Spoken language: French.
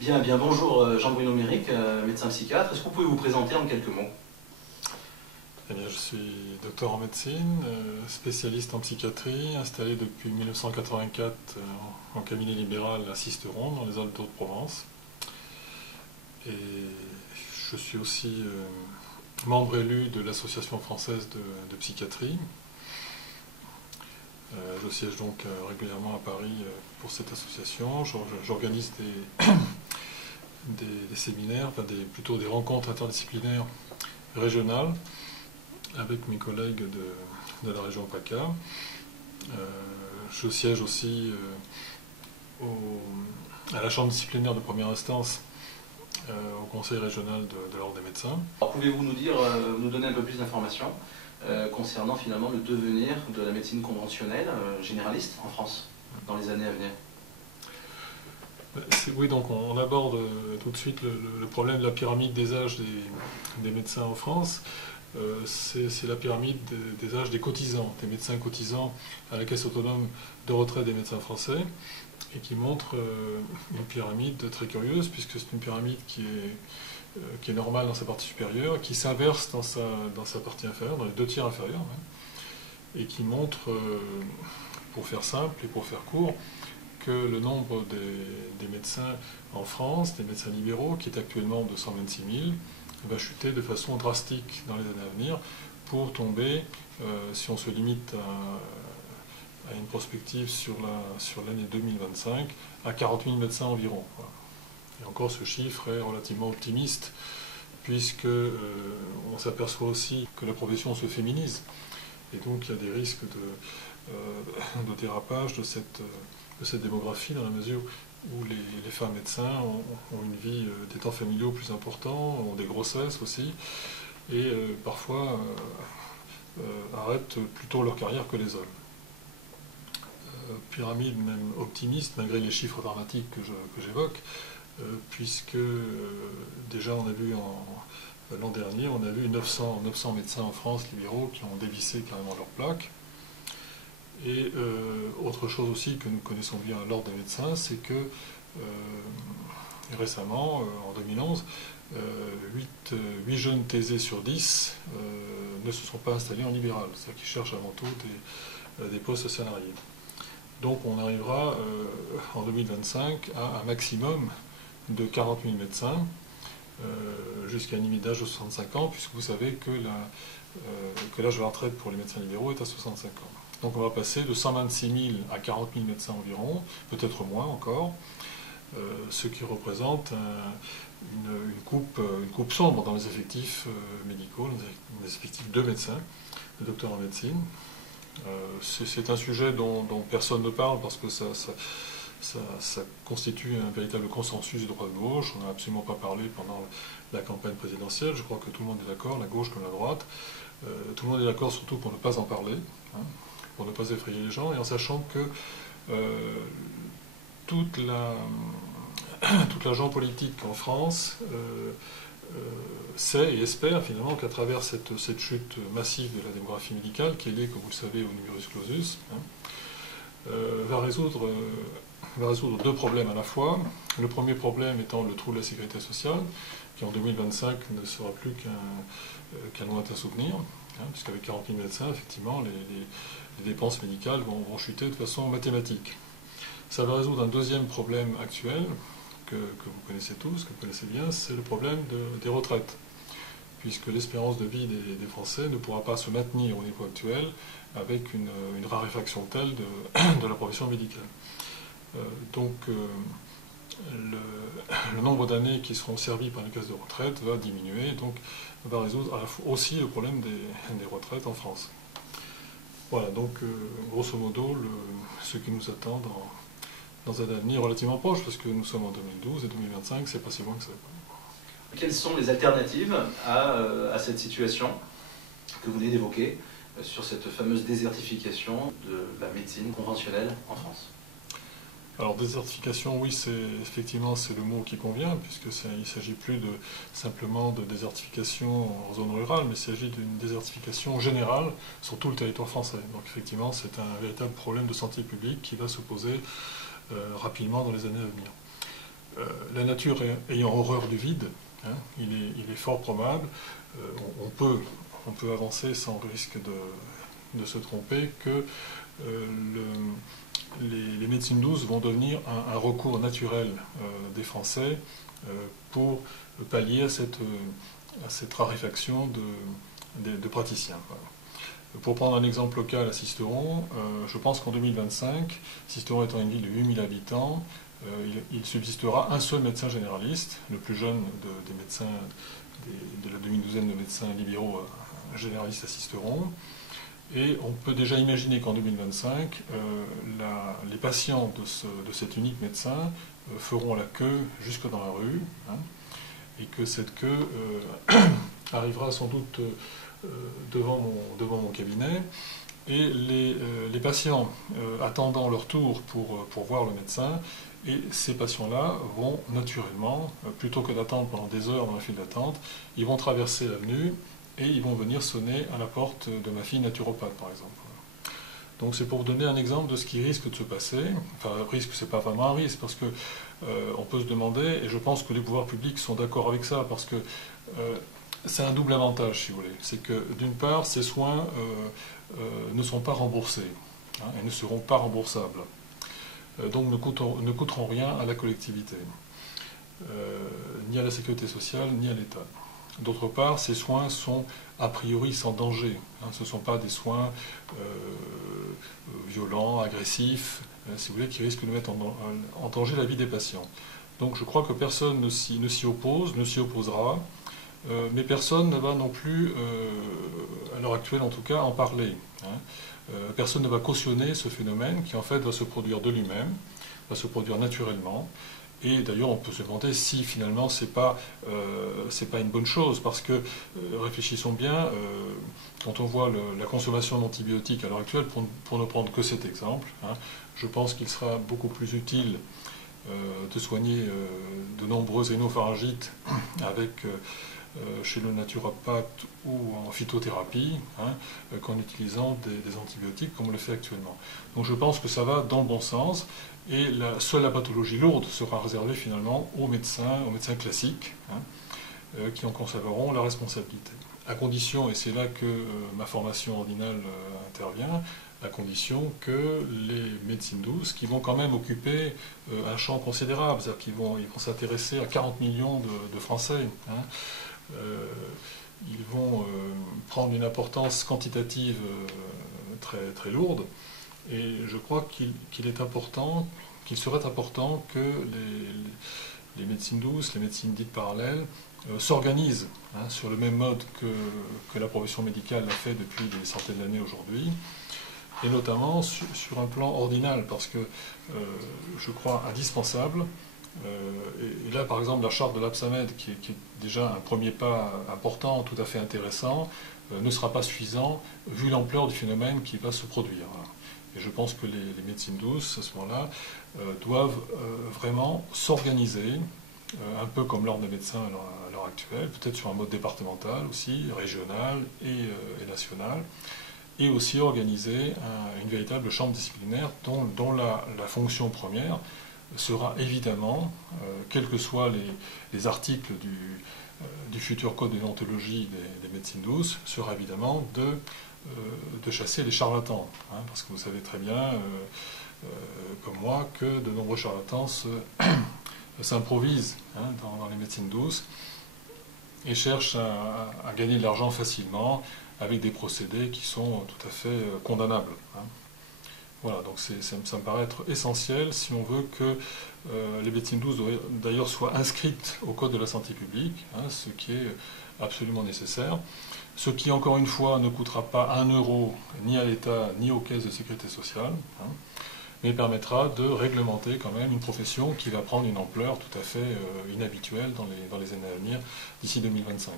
Bien, bonjour Jean-Bruno Méric, médecin psychiatre. Est-ce que vous pouvez vous présenter en quelques mots? Eh bien, je suis docteur en médecine, spécialiste en psychiatrie, installé depuis 1984 en cabinet libéral à Sisteron, dans les Alpes-de-Haute-Provence. Et je suis aussi membre élu de l'Association française de psychiatrie. Je siège donc régulièrement à Paris pour cette association. J'organise des séminaires, plutôt des rencontres interdisciplinaires régionales avec mes collègues de la région PACA. Je siège aussi à la chambre disciplinaire de première instance au conseil régional de l'ordre des médecins. Pouvez-vous nous donner un peu plus d'informations concernant finalement le devenir de la médecine conventionnelle généraliste en France dans les années à venir? Oui, donc on aborde tout de suite le problème de la pyramide des âges des médecins en France. C'est la pyramide des âges des cotisants, des médecins cotisants à la Caisse autonome de retraite des médecins français, et qui montre une pyramide très curieuse, puisque c'est une pyramide qui est normale dans sa partie supérieure, qui s'inverse dans sa partie inférieure, dans les 2 tiers inférieurs, même, et qui montre, pour faire simple et pour faire court, que le nombre des médecins en France, des médecins libéraux, qui est actuellement de 126 000, va chuter de façon drastique dans les années à venir pour tomber, si on se limite à une prospective sur l'année 2025, à 40 000 médecins environ. Voilà. Et encore, ce chiffre est relativement optimiste, puisque on s'aperçoit aussi que la profession se féminise, et donc il y a des risques de dérapage de cette démographie, dans la mesure où les femmes médecins ont une vie, des temps familiaux plus importants, ont des grossesses aussi, et parfois arrêtent plutôt leur carrière que les hommes. Pyramide même optimiste, malgré les chiffres dramatiques que j'évoque, puisque déjà on a vu l'an dernier, on a vu 900 médecins en France libéraux qui ont dévissé carrément leur plaque. Et autre chose aussi que nous connaissons bien à l'ordre des médecins, c'est que récemment, en 2011, 8 jeunes thésés sur 10 ne se sont pas installés en libéral, c'est-à-dire qu'ils cherchent avant tout des postes salariés. Donc on arrivera en 2025 à un maximum de 40 000 médecins, jusqu'à une limite d'âge de 65 ans, puisque vous savez que l'âge de la retraite pour les médecins libéraux est à 65 ans. Donc on va passer de 126 000 à 40 000 médecins environ, peut-être moins encore, ce qui représente une coupe sombre dans les effectifs médicaux, les effectifs de médecins, de docteurs en médecine. C'est un sujet dont personne ne parle, parce que ça constitue un véritable consensus de droite-gauche. On n'a absolument pas parlé pendant la campagne présidentielle. Je crois que tout le monde est d'accord, la gauche comme la droite. Tout le monde est d'accord surtout pour ne pas en parler, pour ne pas effrayer les gens, et en sachant que toute la gente politique en France sait et espère finalement qu'à travers cette chute massive de la démographie médicale, qui est liée, comme vous le savez, au numerus clausus, va résoudre 2 problèmes à la fois. Le premier problème étant le trou de la sécurité sociale, qui en 2025 ne sera plus qu'un lointain souvenir, puisqu'avec 40 000 médecins, effectivement, les dépenses médicales vont chuter de façon mathématique. Ça va résoudre un deuxième problème actuel, que vous connaissez tous, que vous connaissez bien, c'est le problème des retraites, puisque l'espérance de vie des Français ne pourra pas se maintenir au niveau actuel avec une raréfaction telle de la profession médicale. Donc le nombre d'années qui seront servies par les caisses de retraite va diminuer, donc va résoudre aussi le problème des retraites en France. Voilà, donc grosso modo, ce qui nous attend dans un avenir relativement proche, parce que nous sommes en 2012 et 2025, c'est pas si loin que ça. Quelles sont les alternatives à cette situation que vous venez d'évoquer sur cette fameuse désertification de la médecine conventionnelle en France? Alors désertification, oui, effectivement c'est le mot qui convient, puisqu'il ne s'agit plus simplement de désertification en zone rurale, mais il s'agit d'une désertification générale sur tout le territoire français. Donc effectivement c'est un véritable problème de santé publique qui va se poser rapidement dans les années à venir. La nature ayant horreur du vide, hein, il est fort probable, on peut avancer sans risque de se tromper, que les médecines douces vont devenir un recours naturel des Français pour pallier à cette raréfaction de praticiens. Voilà. Pour prendre un exemple local à Sisteron, je pense qu'en 2025, Sisteron étant une ville de 8000 habitants, il subsistera un seul médecin généraliste, le plus jeune des médecins, de la demi-douzaine de médecins libéraux généralistes à Sisteron. Et on peut déjà imaginer qu'en 2025, les patients de cet unique médecin feront la queue jusque dans la rue, hein, et que cette queue arrivera sans doute devant mon cabinet. Et les patients attendant leur tour pour voir le médecin, et ces patients-là vont naturellement, plutôt que d'attendre pendant des heures dans la file d'attente, ils vont traverser l'avenue et ils vont venir sonner à la porte de ma fille naturopathe, par exemple. Donc c'est pour vous donner un exemple de ce qui risque de se passer. Enfin, risque, c'est pas vraiment un risque, parce que on peut se demander, et je pense que les pouvoirs publics sont d'accord avec ça, parce que c'est un double avantage, si vous voulez. C'est que, d'une part, ces soins ne sont pas remboursés, hein, et ne seront pas remboursables. Donc ne coûteront rien à la collectivité, ni à la sécurité sociale, ni à l'État. D'autre part, ces soins sont a priori sans danger. Hein, ce ne sont pas des soins violents, agressifs, si vous voulez, qui risquent de mettre en danger la vie des patients. Donc je crois que personne ne s'y oppose, ne s'y opposera, mais personne ne va non plus, à l'heure actuelle en tout cas, en parler. Hein. Personne ne va cautionner ce phénomène qui en fait va se produire de lui-même, va se produire naturellement. Et d'ailleurs, on peut se demander si finalement c'est pas une bonne chose, parce que réfléchissons bien, quand on voit la consommation d'antibiotiques à l'heure actuelle, pour ne prendre que cet exemple, hein, je pense qu'il sera beaucoup plus utile de soigner de nombreux rhinopharyngites avec chez le naturopathe ou en phytothérapie, hein, qu'en utilisant des antibiotiques comme on le fait actuellement. Donc je pense que ça va dans le bon sens, et seule la pathologie lourde sera réservée finalement aux médecins classiques, hein, qui en conserveront la responsabilité. À condition, et c'est là que ma formation ordinale intervient, à condition que les médecines douces, qui vont quand même occuper un champ considérable, c'est-à-dire qu'ils vont s'intéresser à 40 millions de Français, hein, ils vont prendre une importance quantitative très, très lourde, et je crois qu'il serait important que les médecines douces, les médecines dites parallèles, s'organisent, hein, sur le même mode que la profession médicale l'a fait depuis des centaines d'années aujourd'hui, et notamment sur un plan ordinal, parce que je crois indispensable. Et là, par exemple, la charte de l'Apsamed, qui est déjà un premier pas important, tout à fait intéressant, ne sera pas suffisant vu l'ampleur du phénomène qui va se produire. Voilà. Et je pense que les médecines douces, à ce moment-là, doivent vraiment s'organiser, un peu comme l'ordre des médecins à l'heure actuelle, peut-être sur un mode départemental aussi, régional et national, et aussi organiser une véritable chambre disciplinaire dont la fonction première sera évidemment, quels que soient les articles du futur code de déontologie des médecines douces, sera évidemment de chasser les charlatans. Hein, parce que vous savez très bien, comme moi, que de nombreux charlatans s'improvisent, hein, dans les médecines douces et cherchent à gagner de l'argent facilement avec des procédés qui sont tout à fait condamnables. Hein. Voilà, donc ça me paraît être essentiel si on veut que les médecines douces d'ailleurs soient inscrites au Code de la santé publique, hein, ce qui est absolument nécessaire. Ce qui, encore une fois, ne coûtera pas 1 euro ni à l'État ni aux caisses de sécurité sociale, hein, mais permettra de réglementer quand même une profession qui va prendre une ampleur tout à fait inhabituelle dans les années à venir, d'ici 2025.